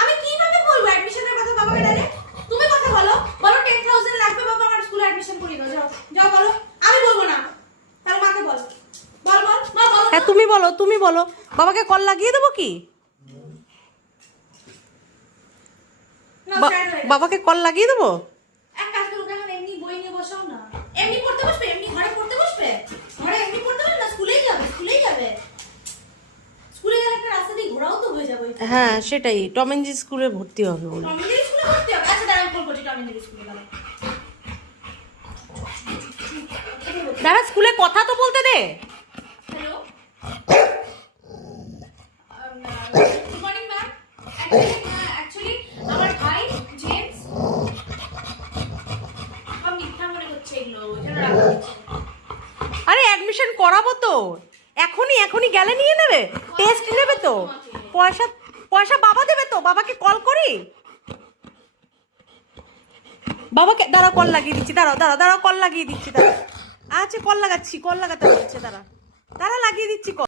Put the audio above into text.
আমি কিভাবে বলবো অ্যাডমিশনের কথা বাবাকে ডাইরেক্ট? তুমি কথা বলো, বলো 10,000 লাগবে বাবা আমার স্কুলে অ্যাডমিশন করিয়ে দাও, যাও যাও বলো। আমি বলবো না, তাহলে মাকে বল, বল বল মা বলো। হ্যাঁ তুমি বলো বাবাকে কল লাগিয়ে দেবো কি? না স্যার, বাবাকে কল লাগিয়ে দেবো? এক কাজ করো, এখন এমনি বই নিয়ে বসাও না। এমনি পড়তে বসবে, এমনি ঘরে পড়তে বসবে, ঘরে এমনি পড়তে বসবে না, স্কুলেই যাবে, স্কুলেই যাবে। স্কুলে গেলে একটা রাস্তা দিয়ে ঘোরাও তো হয়ে যাবে। হ্যাঁ সেটাই, টম এন্ড জেরি স্কুলে ভর্তি হবে বলে। টমিনের স্কুলে ভর্তি হবে? আচ্ছা দাঁড়া, আমি ফোন করছি টমিনের স্কুলে গেলাম। দাঁড়া, স্কুলে কথা তো বলতে দে। Hello, good morning ma'am. Actually আমার ভাই জেমস, আমার মিথ্যা মনে হচ্ছে এগুলো, ওই জন্য রাগ হচ্ছে। আরে অ্যাডমিশন করাবো তো, এখনই গেলে নিয়ে নেবে, টেস্ট নেবে তো, পয়সা পয়সা বাবা দেবে তো। বাবাকে কল করি, বাবাকে দাঁড়াও কল লাগিয়ে দিচ্ছি, দাঁড়াও কল লাগিয়ে দিচ্ছি, দাঁড়াও। আচ্ছা কল লাগাতে হচ্ছে, দাঁড়া লাগিয়ে দিচ্ছি কল।